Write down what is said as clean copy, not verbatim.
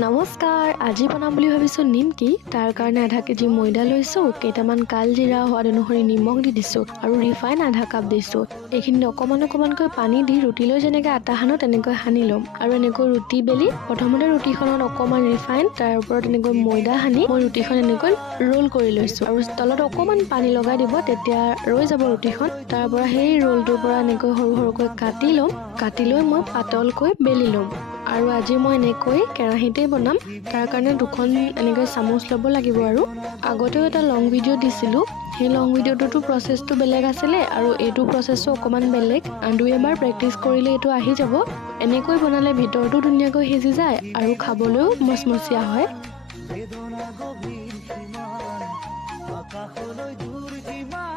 নমস্কাৰ আজি বনাম বুলি ভাবিছো নিমকি তাৰ কাৰণে আধা কেজি ময়দা লৈছো কেইটামান কালজিৰা সোৱাদ অনুসৰি নিমখ দি দিছো আৰু ৰিফাইন আধা কাপ দিছো এইখিনি অকমানকৈ পানী দি ৰুটি লৈ যেনেকৈ আটা হানো তেনেকৈ হানি লম আৰু এনেকৈ ৰুটি বেলি প্ৰথমতে ৰুটিখনত অকমান ৰিফাইন তাৰ ওপৰত এনেকৈ ময়দা হানি মই ৰুটিখন এনেকৈ ৰোল কৰি লৈছো আৰু তলত অকমান পানী লগাই দিব তেতিয়া ৰৈ যাব ৰুটিখন তাৰ পৰা সেই ৰোলটোৰ পৰা এনেকৈ সৰু সৰুকৈ কাটি লৈ মই পাতলকৈ বেলি লম আৰু আজি মই এনেকৈ কেৰাহীতে বনাম তাৰ কাৰণে দুখন এনেকৈ চামুচ ল'ব লাগিব আৰু আগতেও এটা লং ভিডিঅ' দিছিলোঁ সেই লং ভিডিঅ'টোতো প্ৰচেছটো বেলেগ আছিলে আৰু এইটো প্ৰচেছটো অকমান বেলেগ দুই এবাৰ প্ৰেক্টিচ কৰিলে এইটো আহি যাব এনেকৈ বনালে ভিতৰটো ধুনীয়াকৈ সিজি যায় আৰু খাবলৈও মচমচীয়া হয় বেদনা গভীৰ সীমা আকাশলৈ দূৰ সীমা